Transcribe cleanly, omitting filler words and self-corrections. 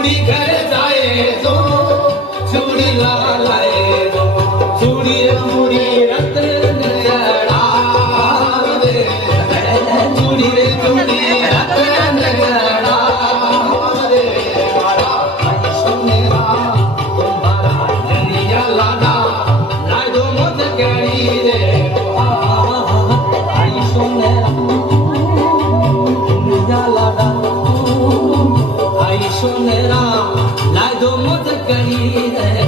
चूड़ी घर जाए तो चूड़ी लाए तो चूड़ी चूड़ी रतन जड़ावे चूड़ी रे चूड़ी रतन जड़ावे सुनेरा तुम्हारा नरिया लाना लाए दो मुझ कड़ी रे आई सुनेरा नरिया लाना आई सुनेरा लाए दो मुझ कड़ी रे